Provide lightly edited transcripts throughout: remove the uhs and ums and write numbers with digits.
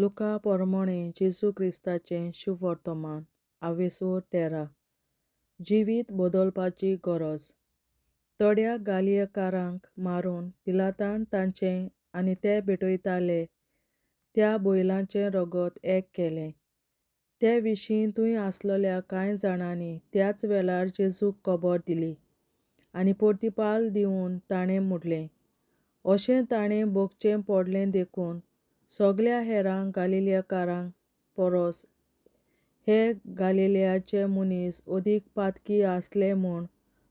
लुका पोरमोणे जेजू क्रिस्ताचें शुभ वर्तमान 13 जिवीत बदलपाची गरज. थोड्या गालियेकारांक मारून पिलातान तांचें आनी ते भेटयताले त्या बैलांचें रगत एक केलें. ते विशीं थंय आसलेल्या कांय जाणांनी त्याच वेळार जेजूक खबर दिली आनी प्रतिपाल दिवन ताणें म्हणलें. अशें ताणें भोगचें पडलें देखून सगल्या हेरां गालिलेकारांक परस हे गालिलेयाचे मनीस अदीक पातकी आसले म्हूण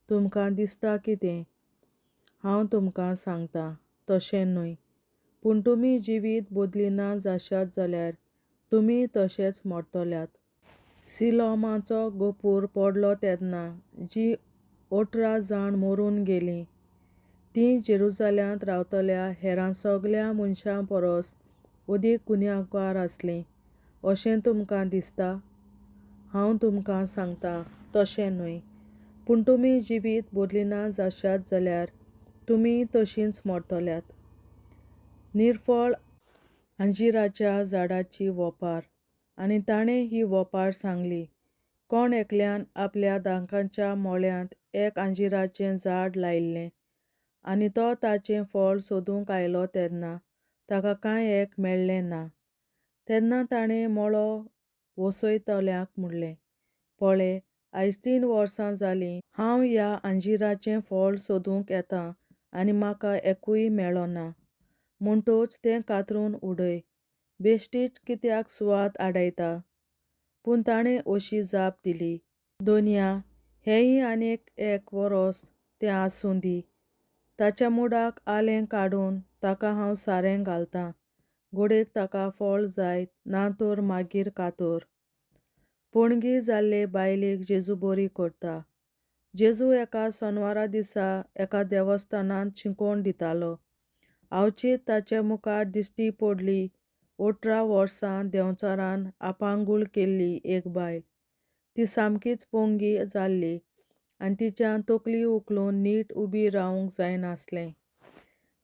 तुमकां दिसता कितें? हांव तुमकां सांगतां, तशें न्हय. पूण तुमी जिवीत बदलिना जाशात जाल्यार तुमी तशेंच मरतल्यात. सिलोमाचो गोपूर पडलो तेन्ना जीं 18 जाण मरून गेलीं तीं जेरुसालेमांत रावतल्या हेर सगल्या मनशां परस अदीक गुन्यांवकार आसलीं अशें तुमकां दिसता? हांव तुमकां सांगतां, तशें न्हय. पूण तुमी जिवीत बदलिना जाशात जाल्यार तुमी तशींच मरतल्यात. निरफळ अंजिराच्या झाडाची वोपार. आनी ताणें ही वोपार सांगली. कोण एकल्यान आपल्या दांताच्या मोळ्यांत एक अंजिराचें झाड लायिल्लें आनी तो ताचें फळ सोदूंक आयलो तेन्ना ताका कांय एक मेळ्ळें ना. तेन्ना ताणें मोळो वसयतल्यांक म्हणलें, पळय, आयज 3 वर्सां जालीं हांव ह्या अंजिराचें फळ सोदूंक येतां आनी म्हाका एकूय मेळ्ळो ना. म्हणटच तें कातरून उडय. बेश्टीच कित्याक सुवात आडायता? पूण ताणें अशी जाप दिली, दोनया, हेंय आनीक 1 वरस तें आसूं दी. ताच्या मुडाक आलें काडून ताका हांव सारें घालतां. घोडेक ताका फळ जायत ना तर मागीर कातर. पणगी जाल्ले बायलेक जेजू बरी करता. जेजू एका शेनवारा दिसा एका देवस्थानांत शिकोवन दितालो. आवचीत ताचे मुखार दिश्टी पडली 18 वर्सां देंवचारान आपांगूळ केल्ली एक बायल. ती सामकीच पोंगी जाल्ली आनी तिच्यान तकली उखलून नीट उबी रावंक जायनासलें.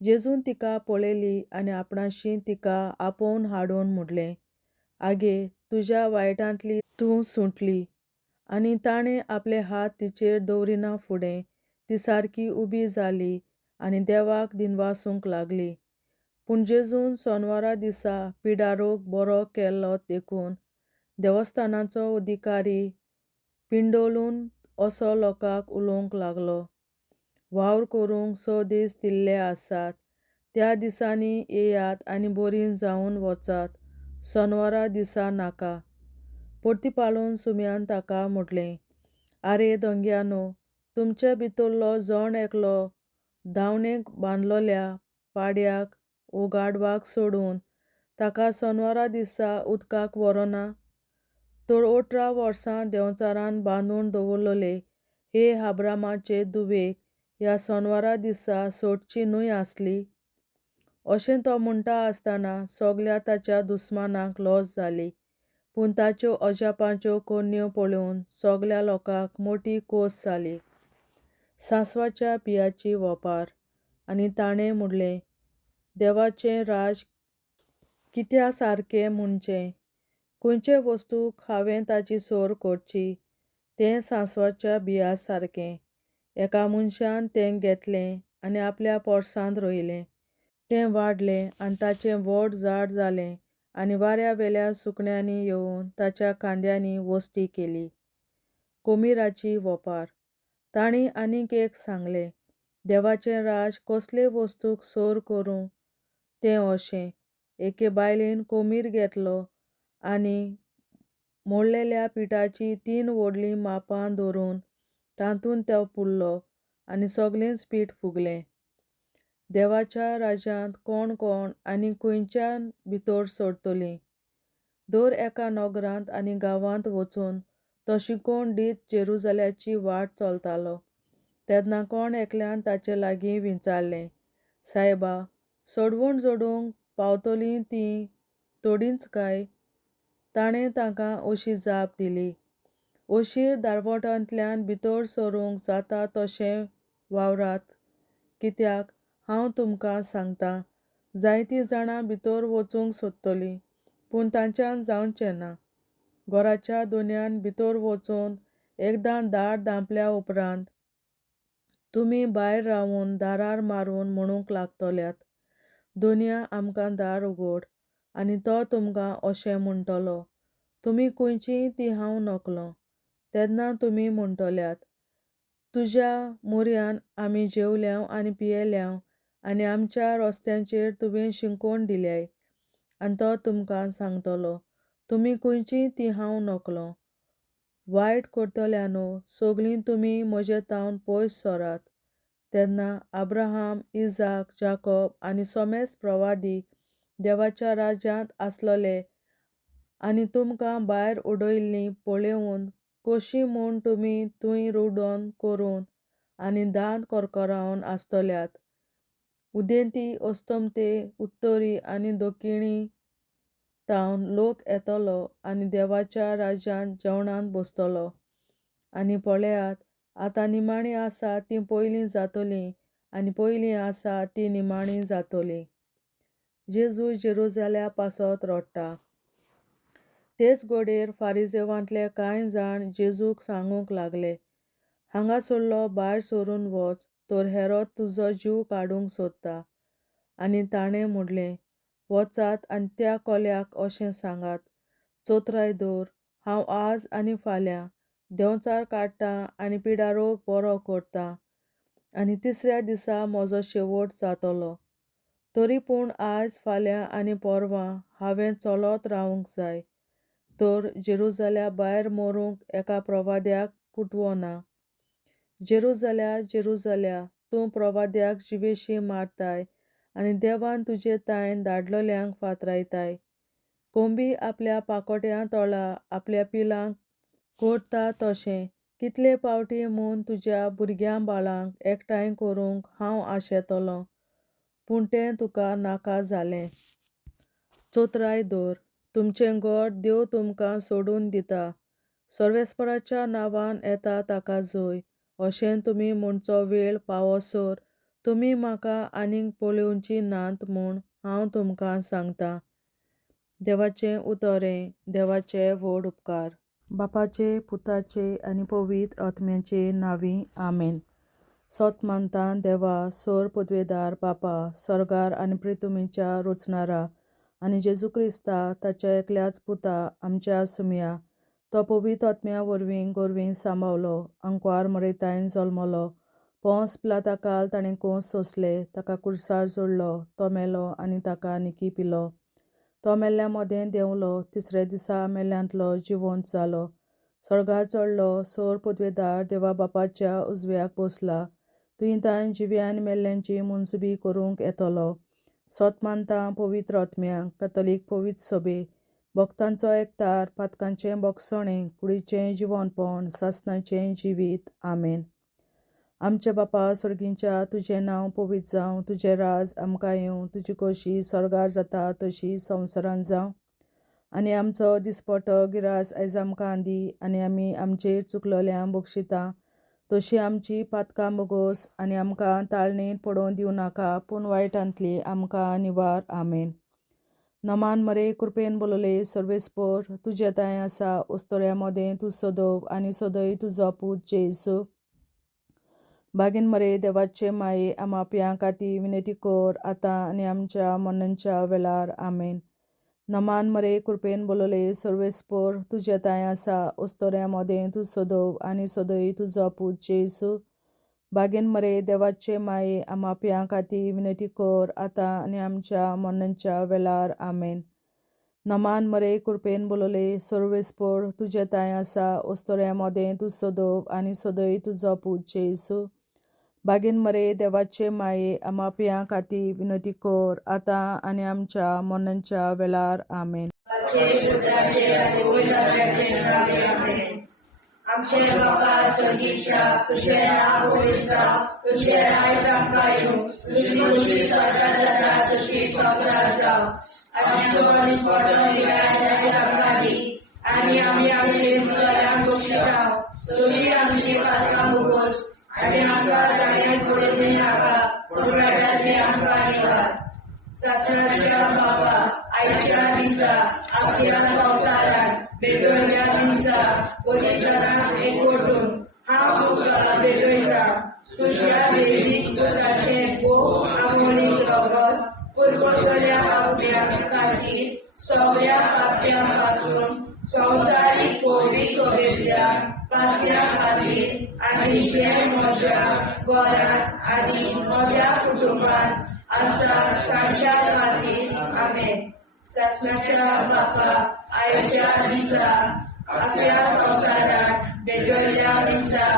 जेजून तिका पळयली आनी आपणाशी तिका आपोवन हाडून म्हणलें, आगे, तुज्या वायटांतली तूं सुटली. आनी ताणें आपले हात तिचेर दवरिना फुडें ती सारकी उबी जाली आनी देवाक दिनवासूंक लागली. पूण जेजून शेनवारा दिसा पिडारोग बरो केल्लो देखून देवस्थानाचो अधिकारी पिंडोळून असो लोकांक उलोवंक लागलो, वावर करूंक 6 दीस दिल्ले आसात. त्या दिसांनी येयात आनी बरीं जावन वचात, शेनवारा दिसा नाका. प्रतिपालून सुम्यान ताका म्हणलें, आरे दोंग्यानो, तुमचे भितरलो जण एकलो धांवणेक बांदलोल्या पाड्याक उगाडपाक सोडून ताका शेनवारा दिसा उदकाक व्हरोना? तर 18 वर्सां देंवचारान बांदून दवरलेले हे आब्रामाचे धुवेक ह्या शेनवारा दिसा सोडची न्हय आसली? अशें तो म्हणटा आसतना सगल्या ताच्या दुस्मानांक लज जाली. पूण ताच्यो अजापांच्यो कन्यो पळोवन सगल्या लोकांक मोठी खोस जाली. सांसवाच्या बियांची वोपार. आनी ताणें म्हणलें, देवाचें राज कित्या सारकें म्हणचें? खंयचे वस्तूक हांवें ताची सोर करची? तें सांसवाच्या बियां सारकें. एका मनशान तें घेतलें आनी आपल्या पोरसांत रोयलें. तें वाडलें आनी ताचें व्हड झाड जालें आनी वाऱ्यावेल्या सुकण्यांनी येवन ताच्या खांद्यांनी वस्ती केली. कोमीराची वोपार. तांणी आनीक एक सांगलें, देवाचें राज कसले वस्तूक सोर करूं तें अशें. एके बायलेन कोमीर घेतलो आनी मोडलेल्या पिठाची 3 व्हडलीं मापां दवरून तातूंत तो पुरलो आनी सगळेंच पीठ फुगलें. देवाच्या राज्यांत कोण कोण आनी खंयच्यान भितर सरतलीं? दर एका नगरांत आनी गांवांत वचून तो शिकोवन दीत जेरुसालेमाची वाट चलतालो. तेन्ना कोण एकल्यान ताचे लागीं विचारलें, सायबा, सडवण जोडूंक पावतलीं तीं थोडींच काय? ताणें ताका अशी जाप दिली, अशीर दारवटांतल्यान भितर सरूंक जाता तशें वावरात. कित्याक हांव तुमकां सांगतां, जायतीं जाणां भितर वचूंक सोदतलीं पूण तांच्यान जावचें ना. घराच्या दोनयान भितर वचून एकदां दार धांपल्या उपरांत तुमी भायर रावून दारार मारून म्हणूंक लागतल्यात, दोनया आमकां दार उगड. आनी तो तुमकां अशें म्हणटलो, तुमी खंयचीं ती हांव नकलो. तेन्ना तुमी म्हणटल्यात, तुज्या मुर्यान आमी जेवल्यांव आनी पियेल्यांव आनी आमच्या रस्त्यांचेर तुवें शिंकून दिल्याय. आनी तो तुमकां सांगतलो, तुमी खंयचीं ती हांव नकलो. वायट करतल्यानो सगळीं तुमी म्हजे तावन पयस सरात. तेन्ना अब्राहम, इजाक, जाकोब आनी सोमेस प्रवादी देवाच्या राज्यांत आसलोले आनी तुमकां भायर उडयल्लीं पळोवन कशीं म्हूण तुमी थंय रुडोन करून आनी दांत करकरावन आसतल्यात. उदेंती अस्तमते उत्तरी आनी दक्षिणी तावन लोक येतलो आनी देवाच्या राज्यांत जेवणांत बसतलो. आनी पळयात, आतां निमाणीं आसा तीं पयलीं जातलीं आनी पयलीं आसा तीं निमाणीं जातलीं. जेजू जेरुसलेमा पासत रडटा. तेच घडयेर फारिसेवांतले कांय जाण जेजूक सांगूंक लागले, हांगासरलो भायर सरून वच, तर हेरोद तुजो जीव काडूंक सोदता. आनी ताणें म्हणलें, वचात आनी त्या कोल्याक अशें सांगात, चोत्राय दवर, हांव आज आनी फाल्यां देंवचार काडटां आनी पिडारोग बरो करतां आनी तिसऱ्या दिसा म्हजो शेवट जातलो. तरी पूण आयज, फाल्यां आनी परवां हांवें चलत रावूंक जाय, तर जेरुसलेमा भायर मरूंक एका प्रवाद्याक फुटवो ना. जेरुसलेमा, जेरुसलेमा, तूं प्रवाद्याक जिवेशी मारताय आनी देवान तुजे तायन धाडलेल्यांक फातरायताय. कोंबी आपल्या पाकोट्या तळा आपल्या पिलांक कोडटा तशें कितले फावटी म्हूण तुज्या भुरग्यां बाळांक एकठांय करूंक हांव आशेतलों, पूण तें तुका नाका जालें. चोत्राय दवर, तुमचें घर देव तुमकां सोडून दिता. सर्वेस्पराच्या नांवान येता ताका जय, अशें तुमी म्हणचो वेळ पावसर तुमी म्हाका आनीक पळोवची नात म्हूण हांव तुमकां सांगतां. देवाचें उतरें. देवाचे व्हड उपकार. बापाचे, पुताचे आनी पवित्र आत्म्याचे नांवीं. आमेन. सोत मानतां देवा, सर पदवेदार बापा, सर्गार आनी पृथ्वीच्या रचणारा, आनी जेजू क्रिस्ता ताच्या एकल्याच पुता आमच्या सुमया, तो पवित्र आत्म्या वरवीं गोरवीं सांबावलो, अंकवार मरयतायन जल्मलो, पोंस पिलाताकाल ताणें कोंस सोंसले, ताका कुर्सार जोडलो, तो मेलो आनी ताका निकी पिलो. तो मेल्ल्या मोदें देंवलो, तिसरे दिसा मेल्ल्यांतलो जिवंत जालो, सर्गार चडलो, सर पदवेदार देवा बापाच्या उजव्याक बसला, थंय ताणें जिव्या आनी मेल्ल्यांची मुनसुबी करूंक येतलो. सोत मानतां पवित्र आत्म्याक, कॅथोलीक पवित्र सभे, भक्तांचो एकतार, पातकांचें बोगसणें, कुडीचें जिवंतपण, सासणाचें जिवीत. आमेन. आमचे बापा सर्गींच्या, तुजें नांव पवित्र जावं, तुजें राज आमकां येवं, तुजी कशी सर्गार जाता तशी संवसारांत जावं. आनी आमचो दिसपट्टो गिरास आयज आमकां दी, आनी आमी आमचेर चुकलोल्यांक बक्षितां तशी आमची पातकां बोगोस, आनी आमकां ताळणेंत पडोवन दिवं नाका, पूण वायटांतली आमकां निवार. आमेन. नमान मरे, कृपेन बोलले, सर्वेस्पर, तुजे ताय आसा, उस्तोऱ्या मोदें तूं सदव आनी सदय तुजो पूत जेजू. बागीन मरे, देवाचे माये, आमाप्यां खातीर विनंती कर, आतां आनी आमच्या मरणाच्या वेळार. आमेन. नमान मरे, कृपेन बोलले, सर्वेस्पर, तुजे ताय आसा, उस्तोऱ्या मोदें तूं सदव आनी सदय तुजो पूत जेजू. बागीन मरे, देवाचे माये, आमाप्यां खातीर विनंती कर, आतां आनी आमच्या मरणाच्या वेळार. आमेन. नमान मरे, कृपेन बोलले, सर्वेस्पर, तुजे ताय आसा, उस्तोऱ्या मोदें तूं सदव आनी सदय तुजो पूत जेजू. बागीन मरे, देवाचे माये, आमाप्यां खातीर विनंती कर, आतां आनी आमच्या मरणाच्या वेळार. आमेन. आमचे बापा स्वर्गीच्या, तुझे नाव पवित्र जावं, तुझे राज आमकां येवं, तुजी खुशी स्वर्गांत जाता तशी संवसारांत जावं. आमचो दिसपट्टो गिरास आयज आमकां दी, आनी आमी आमचे चुकलोल्यांक बक्षितां तशी आमची पातकां बोगोस, आनी आमकां ताळ्यांत पडोवन दिवं नाका, पूण वायटांतली आमकां निवार. शासनाच्या बाबा आयच्या दिसा आपल्या संसारात भेटवल्या दिसा बलिदानाक एकवटून हांव तुका भेटयता तुझ्या दैवीक पुताचे अमोलीक रगत पुरगोतल्या आपल्या खातीर सगळ्या पाप्यां पासून संवसारीक कोवी सोबेतल्या पाप्यां खातीर आनी जे म्हज्या घरांत आनी म्हज्या कुटुंबांत आसा तांच्या खातीर आमेन. शासनाच्या बापा आयच्या दिसा आपल्या संसारात भेटयल्या दिसा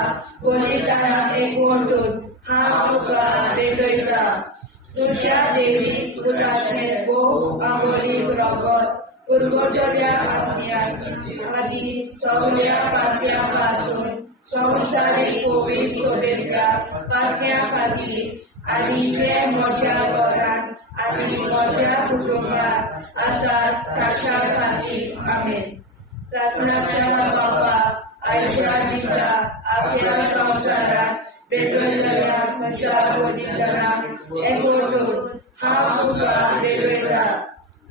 बलिदानाक एकवटून हांव तुका भेटयता तुझ्या दैवीक पुताचे अमोलीक रगत पुरगोतल्या आपल्या खातीर सगळ्या पाप्यां पासून संवसारीक कोवी सोबेतल्या पाप्यां खातीर आनी जे म्हज्या घरांत आनी म्हज्या कुटुंबांत आसात तांच्या खातीर आमेन. शासनाच्या बापा आयच्या दिसा आपल्या संसारात भेटयल्या म्हज्या बलिदानाक एकवटून हांव तुका भेटयता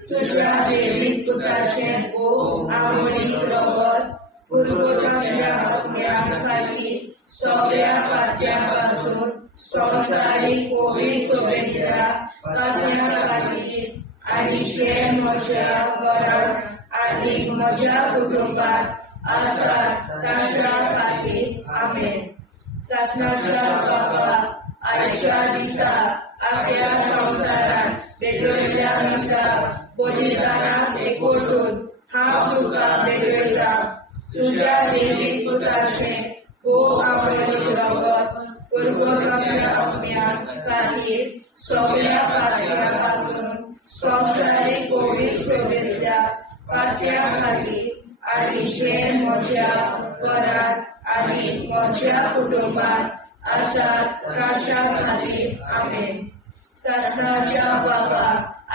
तुझ्या दैवीक पुताचे अमोलीक रगत पुरगोतल्या आपल्या खातीर सगळ्या पाप्यां पासून संवसारीक कोवी सोबेतल्या पाप्यां खातीर आनी जे म्हज्या घरांत आनी म्हज्या कुटुंबांत आसात तांच्या खातीर आमेन. शासनाच्या बापा आयच्या दिसा आपल्या संसारात भेटयल्या दिसा बलिदानाक एकवटून हांव तुका भेटयता तुझ्या दैवीक पुताचे अमोलीक रगत पुरगोतल्या आपल्या खातीर सगळ्या पाप्यां पासून संवसारीक कोवी सोबेतल्या पाप्यां खातीर आनी जे म्हज्या घरांत आनी म्हज्या कुटुंबांत आसात तांच्या खातीर आमेन. शासनाच्या बापा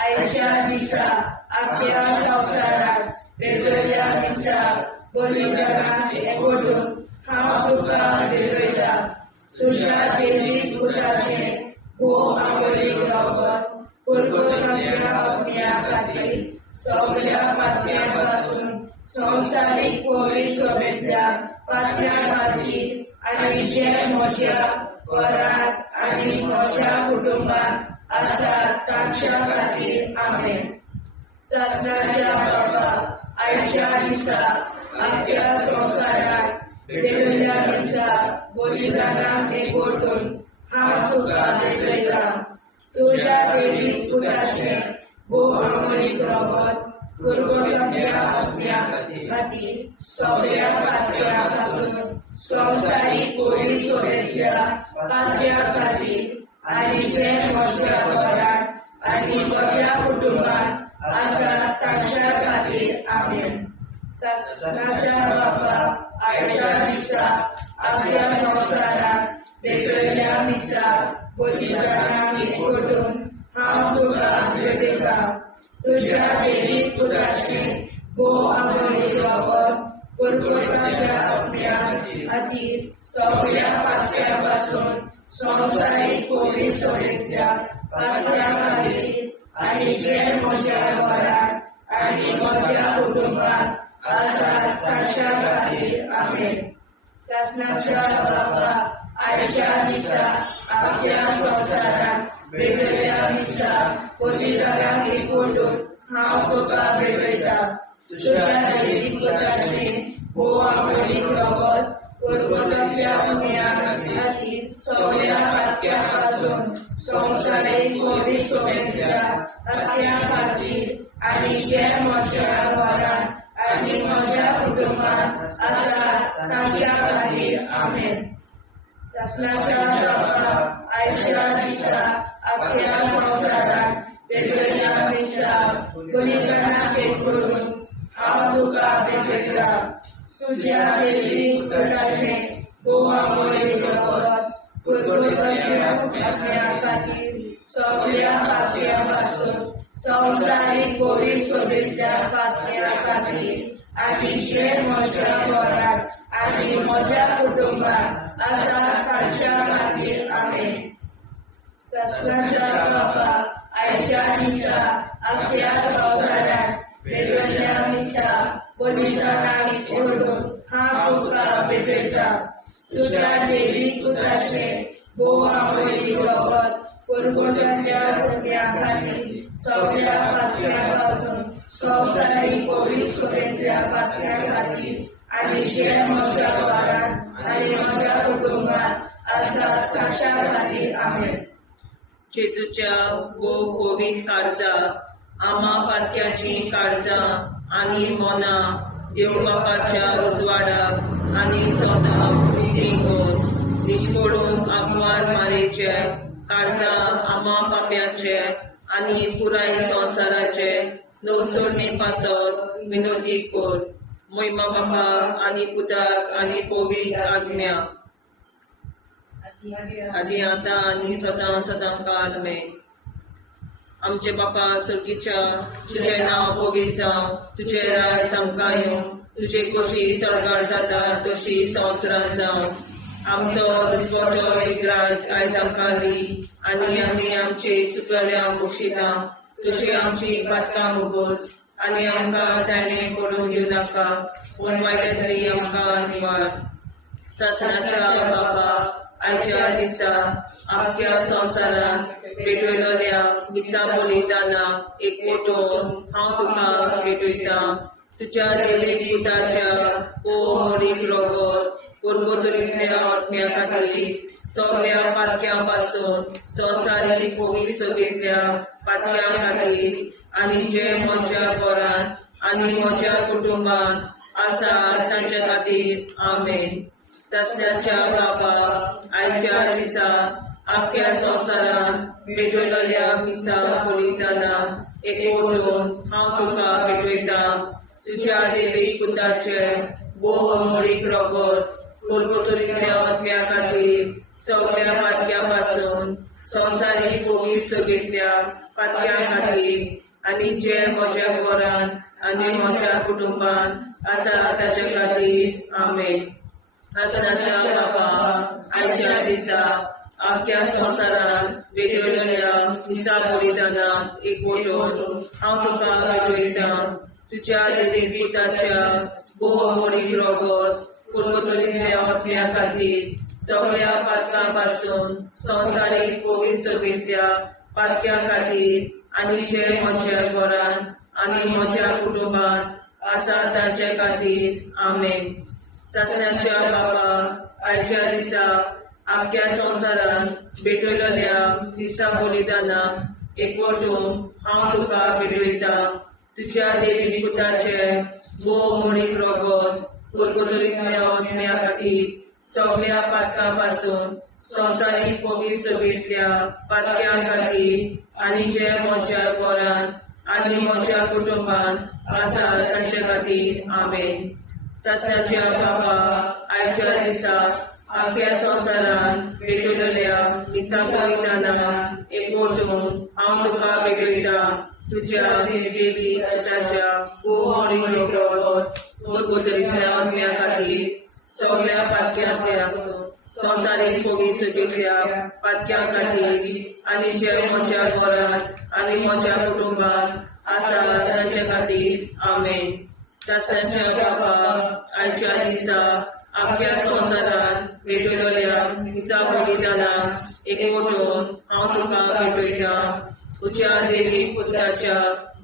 आयच्या दिसा आपल्या संसारात भेटयल्या दिसा बलिदानाक एकवटून हांव तुका भेटयता तुझ्या दैवीक पुताचे अमोलीक रगत पुरगोतल्या आपल्या खातीर सगळ्या पाप्यां पासून संवसारीक कोवी सोबेतल्या पाप्यां खातीर आनी जे म्हज्या घरांत आनी म्हज्या कुटुंबांत आसात तांच्या खातीर आमेन. शासनाच्या बापा आयच्या दिसा आपल्या संसारात भेटयल्या दिसा बलिदानाक एकवटून हांव तुका भेटयता तुझ्या दैवीक पुताचे अमोलीक रगत पुरगोतल्या आपल्या खातीर सगळ्या पाप्यां पासून संवसारीक कोवी सोबेतल्या पाप्यां खातीर आनी जे म्हज्या घरांत आनी म्हज्या कुटुंबांत आसात तांच्या खातीर आमेन. शासनाच्या बापा आयच्या दिसा आपल्या संसारात भेटयल्या दिसा बलिदानाक एकवटून हांव तुका भेटयता तुझ्या दैवीक पुताचे अमोलीक रगत पुरगोतल्या आपल्या खातीर सगळ्या पाप्यां पासून संवसारीक कोवी सोबेतल्या पाप्यां खातीर आनी जे म्हज्या घरांत आनी म्हज्या कुटुंबांत आसात तांच्या खातीर आमेन. शासनाच्या बापा आयच्या दिसा आपल्या संसारात भेटयल्या दिसा बलिदानाक एकवटून हांव तुका भेटयता तुझ्या दैवीक पुताचे अमोलीक रगत पुरगोतल्या आपल्या खातीर सगळ्या पाप्यां पासून संवसारीक कोवी सोबेतल्या पाप्यां खातीर आनी जे म्हज्या घरांत आनी म्हज्या कुटुंबांत आसात तांच्या खातीर आमेन. शासनाच्या बापा आयच्या दिसा आपल्या संसारात भेटयल्या दिसा बलिदानाक एकवटून हांव तुका भेटयता तुझ्या दैवीक पुताचे अमोलीक रगत पुरगोतल्या आपल्या खातीर सगळ्या पाप्यां पासून संवसारीक कोवी सोबेतल्या पाप्यां खातीर आनी जे म्हज्या घरांत आनी म्हज्या कुटुंबांत आसात तांच्या खातीर आमेन. शासनाच्या बापा आयच्या दिसा अख्ख्या संवसारात पेटवल्या दिसा पवित्र नावी ओरडून हा तुका पेटयता तुझ्या देवी पुत्राचे भोव आमोली प्रगत पुरगोजाच्या सगळ्या खाली सगळ्या पातळ्यापासून संवसारिक पवित्रतेच्या पातळ्याखाली आणि जे माझ्या वारात आणि माझ्या कुटुंबात असतात ताच्या खाली आमेन. जेजूच्या भोव पवित्र काळजा आम्हा पातक्याची काळजा आणि मोना देव बापाच्या उजवाडाक आणि सदांच देखून निष्पडून आगवार मारेचे काळजा आम्हा पाप्याचे आणि पुराय संवसाराचे नवसोडणे पासत विनोदी कोर महिमा बापा आणि पुताक आणि पवित्र आज्ञा आदी आता आणि सदां सदां काल मे. आमचे बापा सर्गीच्या तुझे नाव पवित्र जावं, तुझे राय सामका येवं, तुझे कशी चडगाड जाता तशी संवसारांत जावं. आमचो दिसवटो विग्राज आयज आमकां दी आनी आमी आमचे चुकल्यांक बक्षिता. तशी आमची पातकां मुगोस आनी आमकां ताणें पडून दिवं नाका पूण वायटांतली आमकां निवार. सासणाच्या बापा आयच्या दिसा आख्या संवसारांत पेटयलोल्या दिसा बलिदाना एकवटून हांव तुका पेटयता. तुज्या देवीक पुताच्या मोडीक रगत पुरगोतरींतल्या आत्म्या खातीर सगळ्या पातक्यां पासून संवसारीक पवित्र सभेंतल्या पातक्यां खातीर आनी जे म्हज्या घरांत आनी म्हज्या कुटुंबांत आसा तांच्या खातीर आमेन. सासण्याच्या बापा आयच्या दिसा आख्या संवसारांत पेटयलोल्या मिसा बलिदाना एकवटून हांव तुका पेटयता. तुज्या देवीक पुताचे मोडीक रगत पुरगोतरींतल्या आत्म्या खातीर सगळ्या पातक्यां पासून संवसारीक पवित्र सभेंतल्या पातक्यां खातीर आनी जे म्हज्या घरांत आनी म्हज्या कुटुंबांत आसा ताचे खातीर आमेन. सासणाच्या बापा आयच्या दिसा आख्या संवसारांत पेटयलोल्या मिसा बलिदाना एकवटून हांव तुका पेटयता. तुज्या देवीक पुताच्या मोडीक रगत पुरगोतरींतल्या आत्म्या खातीर सगळ्या पातकां पासून संवसारीक पवित्र सभेंतल्या पातक्यां खातीर आनी जे म्हज्या घरांत आनी म्हज्या कुटुंबांत आसा तांचे खातीर आमेन. सासण्याच्या बापा आयच्या दिसा आख्या संवसारांत पेटयलोल्या मिसा बलिदाना एकवटून हांव तुका पेटयता. तुज्या देवीक पुताचे मोडीक रगत पुरगोतरींतल्या आत्म्या खातीर सगळ्या पातकां पासून संवसारीक पवित्र सभेंतल्या पातक्यां खातीर आनी जे म्हज्या घरांत आनी म्हज्या कुटुंबांत आसा तांचे खातीर आमेन. सासण्याच्या बापा आयच्या दिसा आख्या संवसारांत पेटयलोल्या मिसा बलिदाना एकवटून हांव तुका पेटयता. तुज्या देवीक पुताच्या मोडीक रगत पुरगोतरींतल्या आत्म्या खातीर सगळ्या पातक्यांतल्या संवसारीक पवित्र सभेंतल्या पातक्यां खातीर आनी जे म्हज्या घरांत आनी म्हज्या कुटुंबांत आसा तांचे खातीर आमेन. सासण्याच्या बापा आयच्या दिसा आख्या संवसारांत पेटयलोल्या मिसा बलिदाना एकवटून हांव तुका पेटयता. तुज्या देवीक पुताच्या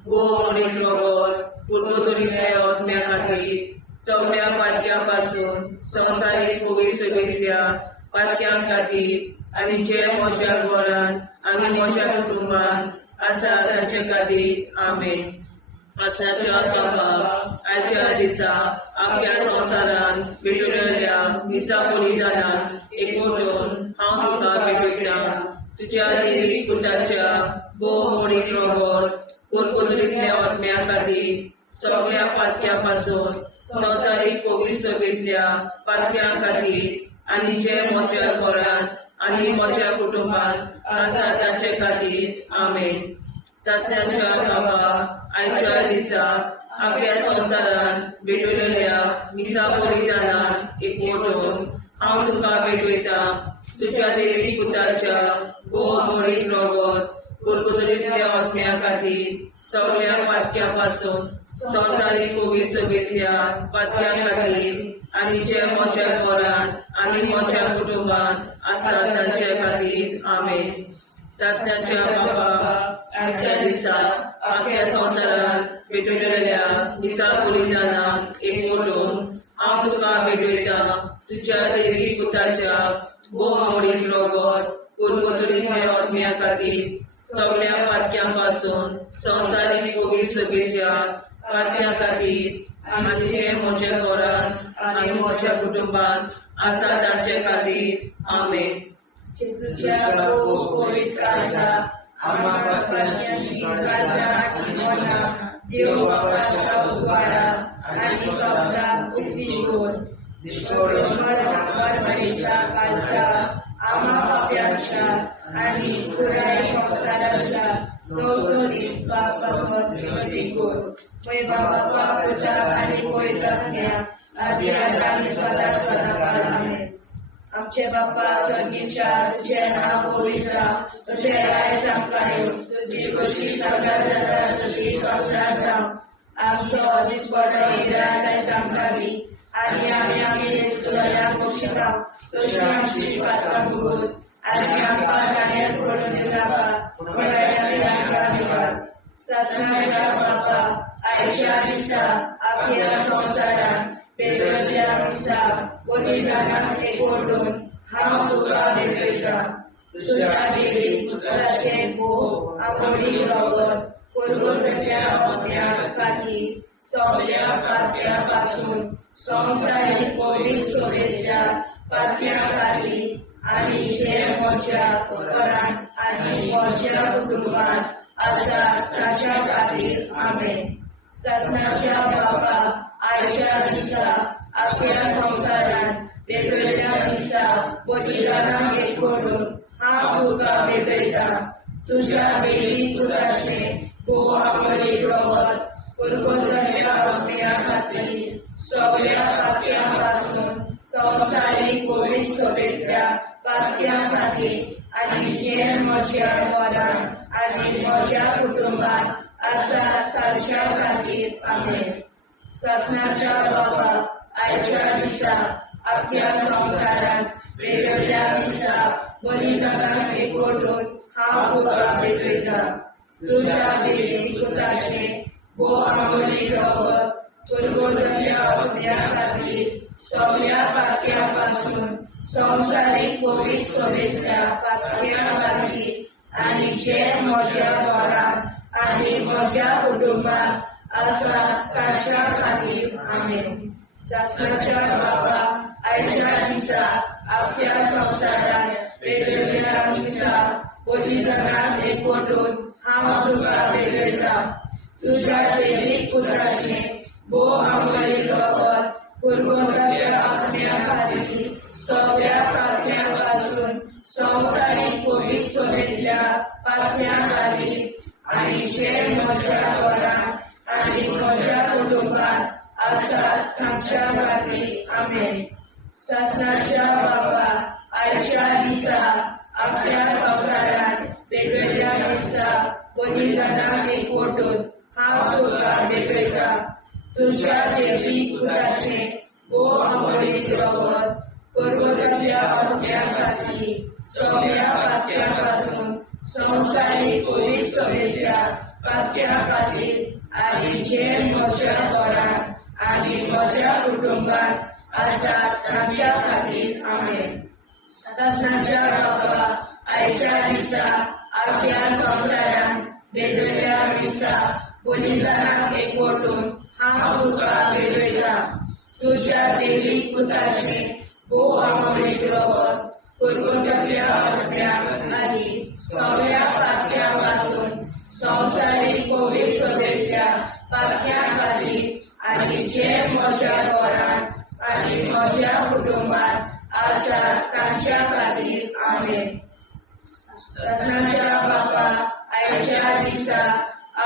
मोडीक रगत पुरगोतरींतल्या आत्म्या खातीर सगळ्या पातक्यां पासून संवसारीक पवित्र सभेंतल्या पातक्यां खातीर आनी जे म्हज्या घरांत आनी म्हज्या कुटुंबांत आसा तांचे खातीर आमेन. सासण्याच्या बापा आयच्या दिसा आख्या संवसारांत पेटयलोल्या मिसा बलिदाना एकवटून हांव तुका पेटयता. तुज्या देवीक पुताच्या मोडीक रगत पुरगोतरींतल्या आत्म्या खातीर सगळ्या पातक्यां पासून संवसारीक पवित्र सभेंतल्या पातक्यां खातीर आनी जे म्हज्या घरांत आनी म्हज्या कुटुंबांत आसा तांचे खातीर आमेन. सासण्याच्या बापा आयच्या दिसा आख्या संवसारांत पेटयलोल्या मिसा बलिदाना एकवटून हांव तुका पेटयता. तुज्या देवीक पुताच्या मोडीक रगत कुरकुरीतल्या आत्म्या खातीर सगळ्या पातक्यापासून संवसारीक कोवीड सभेतल्या पातक्या खातीर आनी जे म्हज्या घरांत आनी म्हज्या कुटुंबात आसात तांचे खातीर आमेन. चाचण्याच्या बाबा आजच्या दिसा आख्या संवसारात भेटलेल्या दिसा बलिदानाक एकवटून हांव तुका भेटयता तुज्या दैवीक पुताच्या भोवमोडीक रगत कुरकुरीतल्या आत्म्या खातीर सगळ्या पातक्यांपासून संवसारीक कोवीड सभेच्या पातक्या खातीर आनी जे म्हज्या घरांत आनी म्हज्या कुटुंबात आसा तांचे खातीर आमेन. जेजूच्या कोवीड काळात आम्हा पातक्यांची काळजा आनी मना देव बापाच्या उजवाडा आनी कबरात उक्ती कर. परमेच्या काळजा आम्हा पाप्यांच्या आनी पुराय संवसाराच्या नवसरीत पापासत विनंती कर. पळय बाबा पुता आनी पवित्रात्म्या आदी आनी सदा सदाकाळ आमेन. आमचे बाप्पा स्वर्गीच्या तुझे नाव पवित्र तुझे राय आमकां येवं तुजी कशी सरकार जाता तशी संसारात जावं. आमचो दिसपडो हिराय आमकां दी आनी आमी आमची सुदारणाक बक्षिता तशी आमची पातकां भोगोस आनी आमकां गाण्यार पडून नाका पूण आमकां निवार. सत्नाच्या बाप्पा आयच्या दिसा आख्या संवसारान पेटयल्ल्या दिसा बलिदानाक एकवटून हांव तुका भेटयता तुज्या दैवीक पुताचे भोव आमोडीक रगत कुरकुरीतल्या आत्म्या खातीर सगळ्या पातक्यां पासून संवसारीक कोवीड सभेच्या पातक्या खातीर आनी जे म्हज्या घरांत आनी म्हज्या कुटुंबात आसा ताच्या खातीर आमेन. सत्नाच्या बाबा आयच्या दिसा आख्या संवसारान भेटयल्ल्या दिसा बलिदानाक एकवटून हांव तुका भेटयता तुज्या दैवीक पुताचे भोव आमोडीक रगत कुरकुरीतल्या आत्म्या खातीर सगळ्या पातक्यां पासून संवसारीक कोवीड सभेच्या पातक्या खातीर आनी जे म्हज्या घरांत आनी म्हज्या कुटुंबात आसा तांच्या खातीर आमेन. सत्नाच्या बाबा आयच्या दिसा आख्या संवसारान भेटयल्ल्या दिसा बलिदानाक एकवटून हांव तुका भेटयता तुज्या दैवीक पुताचे भोव आमोडीक रगत कुरकुरीतल्या आत्म्या खातीर सगळ्या पातक्यां पासून संवसारीक कोवीड सभेच्या पातक्या खातीर आनी जे म्हज्या घरांत आनी म्हज्या कुटुंबात आसा तांच्या खातीर आमेन. सत्नाच्या बाबा आयच्या दिसा आख्या संवसारान भेटयल्ल्या दिसा बलिदानाक एकवटून हांव तुका भेटयता तुज्या दैवीक पुताचे भोव आमोडीक रगत कुरकुरीतल्या आत्म्या खातीर सगळ्या पातक्यां पासून संवसारीक कोवीड सभेच्या पातक्या खातीर आनी जे म्हज्या घरांत आनी म्हज्या कुटुंबात आसा तांच्या खातीर आमेन. सत्नाच्या बाबा आयच्या दिसा आख्या संवसारान भेटयल्ल्या दिसा बलिदानाक एकवटून हांव तुका भेटयता तुज्या दैवीक पुताचे भोव आमोडीक रगत कुरकुरीतल्या आत्म्या खातीर सगळ्या पातक्यां पासून संवसारीक कोवीड सभेच्या पातक्या खातीर आनी जे म्हज्या घरांत आनी म्हज्या कुटुंबात आसा तांच्या खातीर आमेन. सत्नाच्या बाबा आयच्या दिसा आख्या संवसारान भेटयल्ल्या दिसा बलिदानाक एकवटून हांव तुका भेटयता तुज्या दैवीक पुताचे भोव आमोडीक रगत कुरकुरीतल्या आत्म्या खातीर सगळ्या पातक्यां पासून संवसारीक कोवीड सभेच्या पातक्या खातीर आनी जे म्हज्या घरांत आनी म्हज्या कुटुंबात आसा तांच्या खातीर आमेन. सत्नाच्या बाबा आयच्या दिसा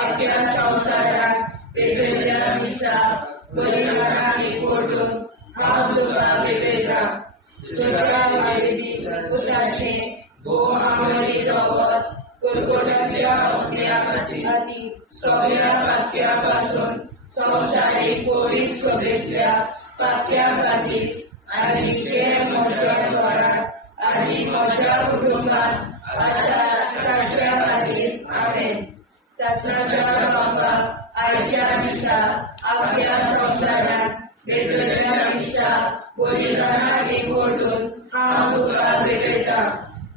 आख्या संवसारान भेटयल्ल्या दिसा बलिदानाक एकवटून हांव तुका भेटयता तुज्या दैवीक पुताचे भोव आमोडीक रगत कुरकुऱ्याच्या ओतम्या खातीर सगळ्या पातक्यापासून संवसारीक कोविड शुभेच्छा पातक्या खातीर आनी जे म्हज्या घरात आनी म्हज्या कुटुंबात आसा ताच्या खातीर आमेन. शासनाच्या बापाक आयच्या दिसा आपल्या संवसारात भेटलेल्या दिसा बलिदानाक एकवटून हांव तुका भेटयता.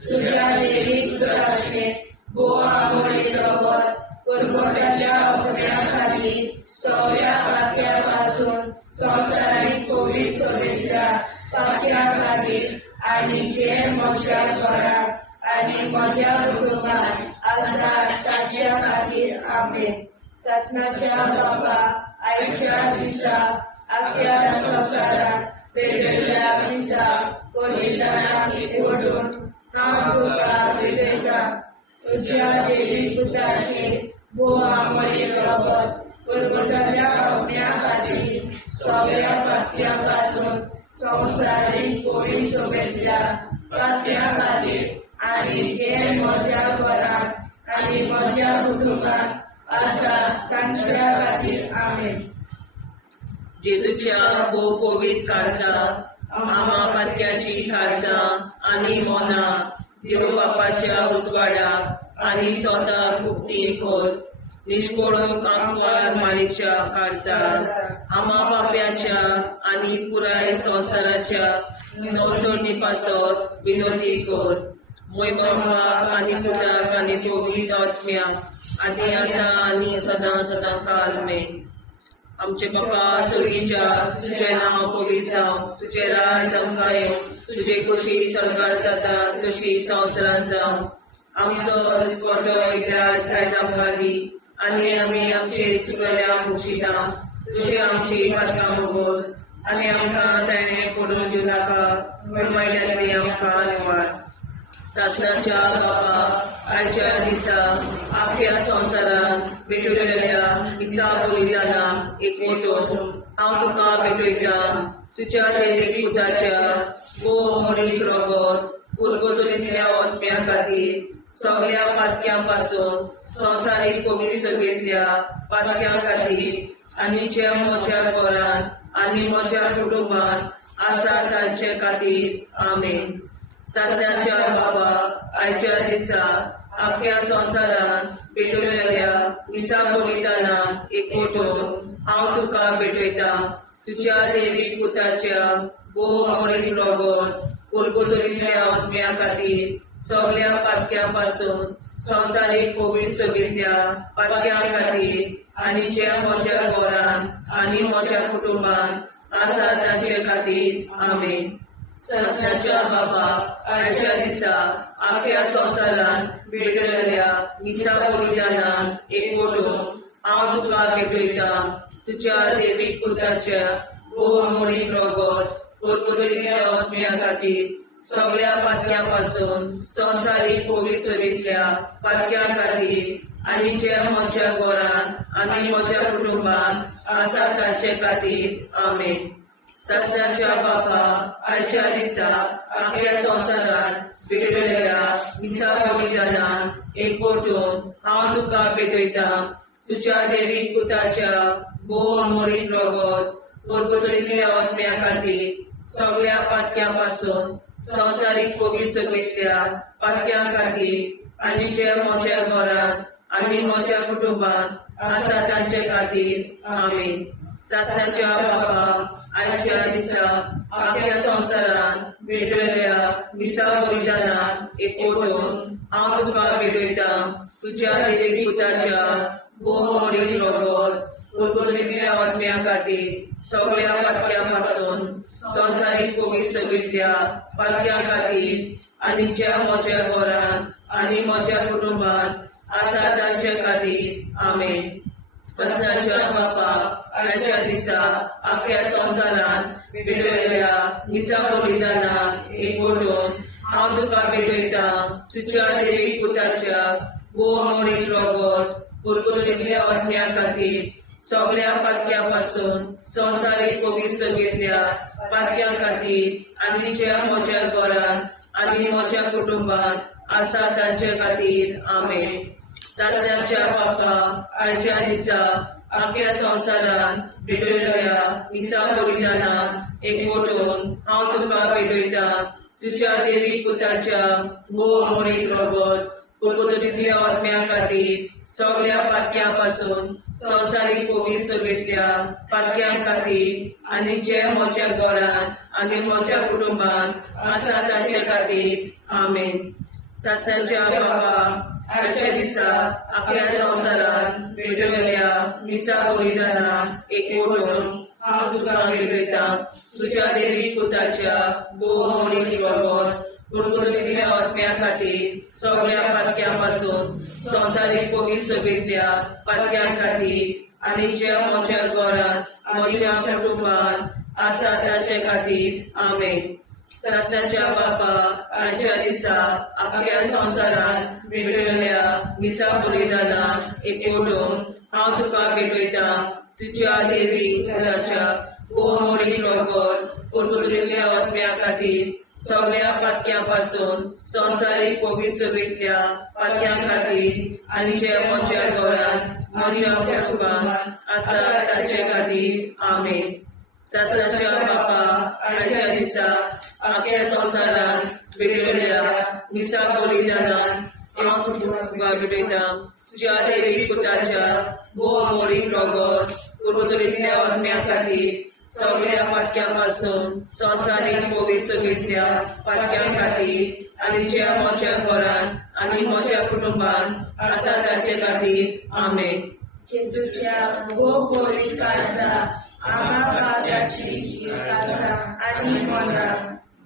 तुझ्या देवीक पुत्राचे बोवा मोडी रगत कुरकुऱ्याच्या ओतम्या खातीर सगळ्या पातक्यापासून संवसारीक कोविड शुभेच्छा पातक्या खातीर आनी जे म्हज्या घरात आनी म्हज्या कुटुंबात आसा ताच्या खातीर आमेन. शासनाच्या बापाक आयच्या दिसा आपल्या संवसारात भेटलेल्या दिसा बलिदानाक एकवटून हांव तुका भेटयता. तुझ्या देवीक पुत्राचे बोवा मोडी रगत कुरकुऱ्याच्या ओतम्या खातीर सगळ्या पातक्यापासून संवसारीक कोविड शुभेच्छा पातक्या खातीर आनी जे म्हज्या घरात आनी म्हज्या कुटुंबात आसा तांच्या खातीर आमेन. जेजूच्या भोव कोविड काळजा आमा पातक्याची काळजा आनी मोना देव बापाच्या उजवाडाक आनी स्वता मुक्ती कोर. निष्कोळूक आंकवार माळेच्या काळजात आमा बाप्याच्या आनी पुराय संवसाराच्या मोसोडणी पासत विनोदी कोर. मोय बापाक आनी पुताक आनी पवित्र आत्म्या आदी आतां आनी सदां सदां काल मेन. आमचे बापा सुर्गीच्या तुझे नांव पवित्र जावं, तुझे राज आमकां येवं, तुझे कशी सरकार जाता तशी संवसारांत जावं. आमचो दिसवटो एकदांच आयज आमकां दी आनी आमी आमचे चुकल्यांक मुशिता. तुझे आमची पातकां भोगोस आनी आमकां ताणें पडून दिवं नाका, वायट्यांतली आमकां निवार. शासनाच्या बापा आयच्या दिसा आख्या संवसारांत भेटलेल्या दिसा बलिदानाक एकवटून हांव तुका भेटयता. तुझ्या देवीक पुताच्या बोव मोडीक रगत कुरकुऱ्याच्या ओतम्या खातीर सगळ्या पातक्यापासून संवसारीक कोविड शुभेच्छा पातक्या खातीर आनी जे म्हज्या घरांत आनी म्हज्या कुटुंबात आसा तांचे खातीर आमेन. शासनाच्या बापाक आयच्या दिसा आख्या संवसारांत भेटलेल्या दिसा बलिदानाक एकवटून हांव तुका भेटयता. तुझ्या देवीक पुताच्या बोव मोडीक रगत कुरकुऱ्याच्या ओतम्या खातीर सगळ्या पातक्यापासून संवसारीक कोविड शुभेच्छा पातक्या खातीर आनी जे म्हज्या घरांत आनी म्हज्या कुटुंबात आसा तांचे खातीर आमेन. शासनाच्या बापाक आयच्या दिसा आख्या संवसारांत भेटलेल्या दिसा बलिदानाक एकवटून हांव तुका भेटयता. तुझ्या देवीक पुताच्या बोव मोडीक रगत कुरकुऱ्याच्या ओतम्या खातीर सगळ्या पातक्यापासून संवसारीक कोविड शुभेच्छा पातक्या खातीर आनी जे म्हज्या घरांत आनी म्हज्या कुटुंबात आसा तांचे खातीर आमेन. शासनाच्या बापाक आयच्या दिसा आख्या संवसारांत भेटलेल्या दिसा बलिदानाक एकवटून हांव तुका भेटयता. तुझ्या देवीक पुताच्या बोव मोडीक रगत कुरकुऱ्याच्या ओतम्या खातीर सगळ्या पातक्यापासून संवसारीक कोविड शुभेच्छा पातक्या खातीर आनी जे म्हज्या घरांत आनी म्हज्या कुटुंबात आसा तांचे खातीर आमेन. शासनाच्या बापाक आयच्या दिसा आख्या संवसारांत भेटलेल्या दिसा बलिदानाक एकवटून हांव तुका भेटयता. तुझ्या देवीक पुताच्या बोव मोडीक रगत कुरकुऱ्याच्या ओतम्या खातीर सगळ्या पातक्यापासून संवसारीक कोविड शुभेच्छा पातक्या खातीर आनी जे म्हज्या घरांत आनी म्हज्या कुटुंबात आसा तांचे खातीर आमेन. शासनाच्या बापाक आयच्या दिसा आख्या संवसारांत भेटलेल्या दिसा बलिदानाक एकवटून हांव तुका भेटयता. तुझ्या देवीक पुताच्या बोव मोडीक रगत कुरकुऱ्याच्या ओतम्या खातीर सगळ्या पातक्यापासून संवसारीक कोविड शुभेच्छा पातक्या खातीर आनी जे म्हज्या घरांत आनी म्हज्या कुटुंबात आसा तांचे खातीर आमेन. सासऱ्याच्या बापा आयच्या दिसा आख्या संवसारान भेटयल्या मिसा बलिदानान एकवटून हांव तुका भेटयता तुज्या देवीक पुताच्या भोव मोडीक रगत कुरकुरीतल्या आत्म्या खातीर सगळ्या पातक्यां पासून संवसारीक कोवीड सभेतल्या पातक्यां खातीर आनी जे म्हज्या घरांत आनी म्हज्या कुटुंबांत आसा तांचे खातीर आमेन. सासऱ्याच्या बाबा आयच्या दिसा आख्या संवसारान भेटयल्या मिसा बलिदानान एकवटून हांव तुका भेटयता तुज्या देवीक पुताच्या भोव मोडीक रगत कुरकुरीतल्या आत्म्या खातीर सगळ्या पातक्यां पासून संवसारीक कोवीड सभेतल्या पातक्यां खातीर आनी जे म्हज्या घरांत म्हज्या कुटुंबांत आसा तांचे खातीर आमेन. सासऱ्याच्या बापा आयच्या दिसा आख्या संवसारान भेटयल्या मिसा बलिदानान एकवटून हांव तुका भेटयता तुज्या देवीक पुताच्या भोव मोडीक रगत कुरकुरीतल्या आत्म्या खातीर सगळ्या पातक्यां पासून संवसारीक कोवीड सभेतल्या पातक्यां खातीर आनी जे म्हज्या घरांत म्हज्या कुटुंबांत आसा तांचे खातीर आमेन. सासऱ्याच्या बापा आयच्या दिसा आख्या संवसारान भेटयल्या मिसा बलिदानान हांव तुका भेटयता तुज्या देवीक पुताच्या भोव मोडीक रगत कुरकुरीतल्या आत्म्या खातीर सगळ्या पातक्यां पासून संवसारीक कोवीड सभेतल्या पातक्यां खातीर आनी जे म्हज्या घरांत आनी म्हज्या कुटुंबांत आसा तांचे खातीर आमेन. जेजूच्या भोव कोवीड काळांत आम्हा पाप्याची आसा आनी मना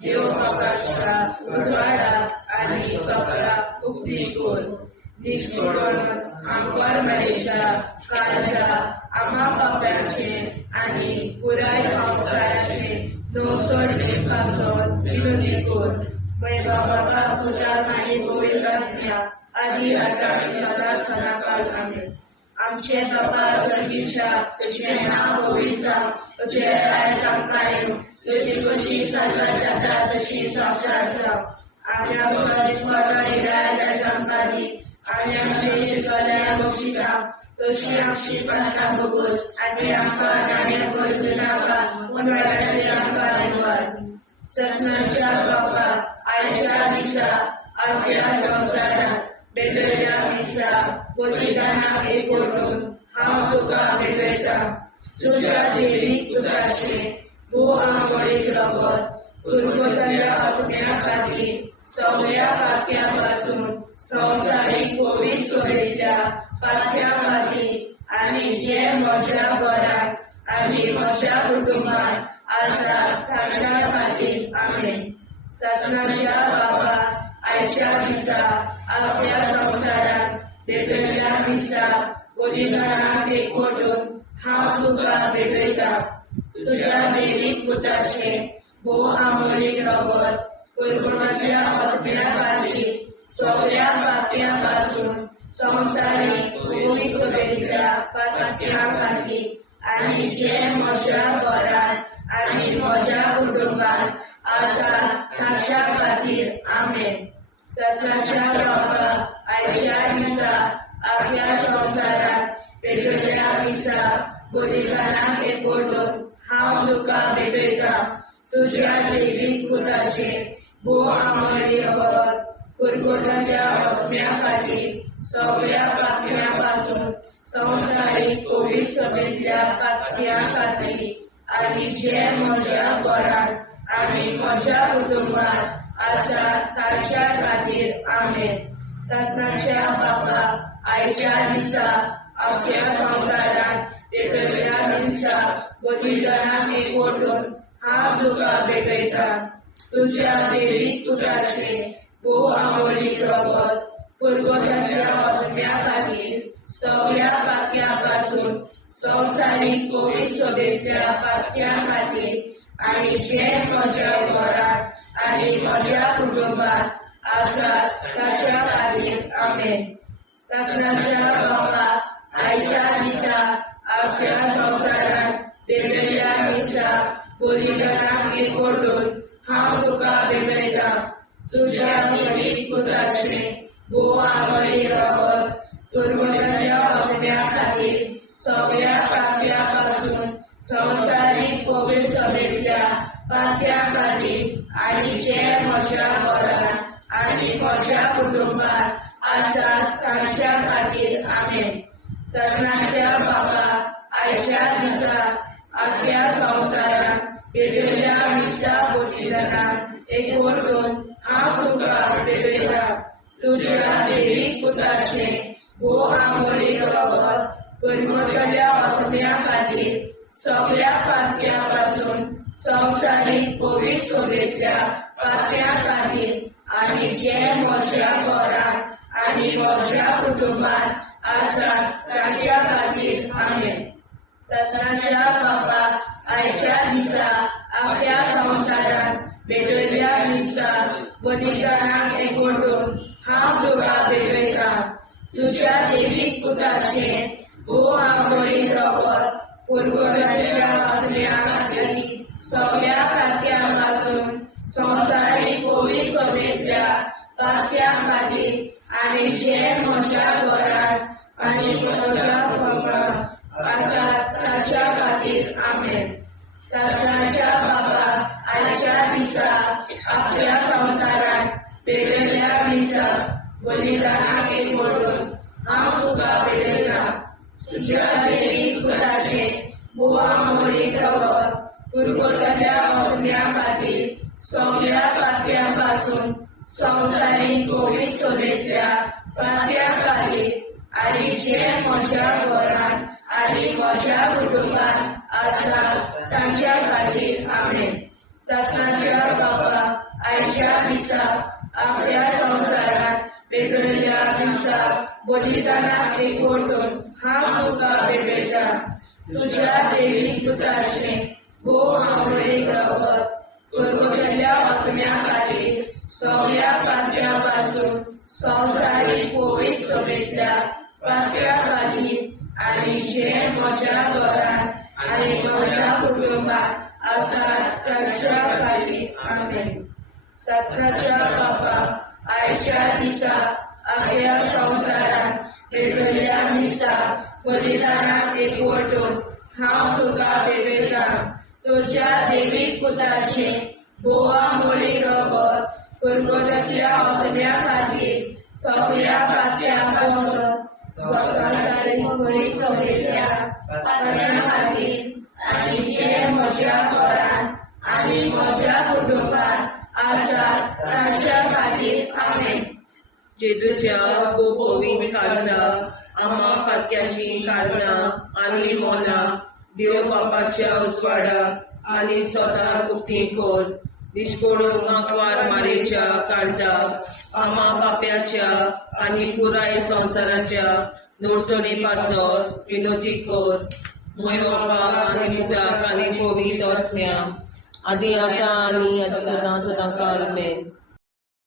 देव बापाच्या उजवाडा आनी सगळा उक्ती कोर निष्ठुरण आमकां मेळच्या काळजा आम्हा पाप्याचे आनी पुराय संवसाराचे नवसोडणे पासून विनोदी कोर बाबा पुताक आनी गोविंद आदी आतां सदांच सदांकाळ आमेन. आमचे बाबा सर्गीच्या तुझें नांव पवित्र जावं तुझें राज्य आमकां येवं तुजी कशी स्वर्गांत जाता तशी संवसारांत जावं आनी आमकां दिसपट्टो हिराय आमकां दी आनी आमचे इश्टाल्या बक्षिता तशी आमची प्रार्थना भोगोस आनी आमकां नाण्या पडूं नाका पूण वायटांतल्यान आमकां वाचय. ससनाच्या बापा आयच्या दिसा आख्या संवसारांत भेटयल्या मिसा बलिदानाक एकवटून हांव तुका भेटयता तुज्या देवीक पुताचे भोव मोडीक रगत कुरकुरीतल्या आत्म्या खातीर सगळ्या पातक्यां पासून संवसारीक कोवीड सभेतल्या पातक्यां खातीर आनी जे म्हज्या घरांत आनी म्हज्या कुटुंबांत आसा तांच्या खातीर आमेन. ससनाच्या बापा आयच्या दिसा आख्या संवसारांत भेटयल्या मिसा बलिदानाक एकवटून हांव तुका भेटयता तुज्या देवीक पुताचे भोव मोडीक रगत कुरकुरीतल्या आत्म्या खातीर सगळ्या पातक्यां पासून संवसारीक कोवीड सभेतल्या पातक्यां खातीर आनी जे म्हज्या घरांत आनी म्हज्या कुटुंबांत आसा तांच्या खातीर आमेन. ससनाच्या बापा आयच्या दिसा आख्या संवसारांत भेटयल्या मिसा बलिदानाक एकवटून हांव तुका भेटयता तुज्या देवीक पुताचे भोव मोडीक रगत कुरकुरीतल्या आत्म्या खातीर सगळ्या पातक्यां पासून संवसारीक कोवीड सभेतल्या पातक्यां खातीर आनी जे म्हज्या घरांत आनी म्हज्या कुटुंबांत आसा तांच्या खातीर आमेन. ससनाच्या बापा आयच्या दिसा आख्या संवसारांत भेटयल्या मिसा बलिदानाक एकवटून हांव तुका भेटयता तुज्या देवीक पुताचे भोव मोडीक रगत कुरकुरीतल्या आत्म्या खातीर सगळ्या पातक्यां पासून संवसारीक कोवीड सभेतल्या पातक्यां खातीर आनी जे म्हज्या घरांत आनी म्हज्या कुटुंबांत आसा तांच्या खातीर आमेन. ससनाच्या बापा आयच्या दिसा आख्या संवसारांत भेटयल्या मिसा बलिदानाक एकवटून हांव तुका भेटयता तुझ्या दैवीक पुत्राचे भोव आमोरी रगत पुरवणाऱ्या अग्न्या खातीर सगळ्या पातळ्यापासून संवसारीक कोवीड सभेच्या पातळ्या खातीर आनी जे म्हज्या घरांत आनी म्हज्या कुटुंबात आसात तांच्या खातीर आमेन. सगळ्यांच्या बाबा आयच्या दिसा आख्या संवसारांत पेटयल्या मिसा बलिदानाक एकवटून हांव तुका पेटयता. तुझ्या दैवीक पुत्राचे भोव आमोरी रगत पुरवणाऱ्या अग्न्या खातीर सगळ्या पातळ्यापासून संवसारीक कोवीड सभेच्या पातळ्या खातीर आनी जे म्हज्या घरांत आनी म्हज्या कुटुंबात आसात तांच्या खातीर आमेन. सगळ्यांच्या बापाक आयच्या दिसा आख्या संवसारांत पेटयल्या मिसा बलिदानाक एकवटून हांव तुका पेटयता. तुझ्या दैवीक पुत्राचे भोव आमोरी रगत पुरवणाऱ्या अग्न्या खातीर सगळ्या पातळ्यापासून संवसारीक कोवीड सभेच्या पातळ्या खातीर आनी जे म्हज्या घरांत आनी म्हज्या कुटुंबात आसात तांच्या खातीर आमेन. सगळ्यांच्या बाबा आयच्या दिसा आख्या संवसारांत पेटयल्या मिसा बलिदानाक एकवटून हांव तुका पेटयता. तुझ्या दैवीक पुत्राचे भोव आमोरी रगत पुरवणाऱ्या अग्न्या खातीर सगळ्या पातळ्यापासून संवसारीक कोवीड सभेच्या पातळ्या खातीर आनी जे म्हज्या घरांत आनी म्हज्या कुटुंबात आसात तांच्या खातीर आमेन. सगळ्यांच्या बाबा आयच्या दिसा आख्या संवसारांत पेटयल्या मिसा बलिदानाक एकवटून हांव तुका पेटयता. तुझ्या दैवीक पुत्राचे भोव आमोरी रगत पुरवणाऱ्या अग्न्या खातीर सगळ्या पातळ्यापासून संवसारीक कोवीड सभेच्या पातळ्या खातीर आनी जे म्हज्या घरांत आनी म्हज्या कुटुंबात आसात तांच्या खातीर आमेन. सगळ्यांच्या बाबा आयच्या दिसा आख्या संवसारांत पेटयल्या मिसा बलिदानाक एकवटून हांव तुका पेटयता. तुझ्या दैवीक पुत्राचे भोव आमोरी रगत पुरवणाऱ्या अग्न्या खातीर सगळ्या पातळ्यापासून संवसारीक कोवीड सभेच्या पातळ्या खातीर आनी जे म्हज्या घरांत आनी म्हज्या कुटुंबात आसात तांच्या खातीर आमेन. जेजूच्या कोवीड काळजां आम्हा पातक्याची काळजां आनी मोला देव बापाच्या उजवाडाक आनी स्वता उक्ती कोर. दिसपडून आंकवार मारेच्या काळजाक आम्हा पाप्याच्या आनी पुराय संवसाराच्या नोडसणी पासर विनोदी कोर. मोय बापाक आनी पुताक आनी पवित्र आत्म्या आदी आतां आनी सदां सदां काल आमेन.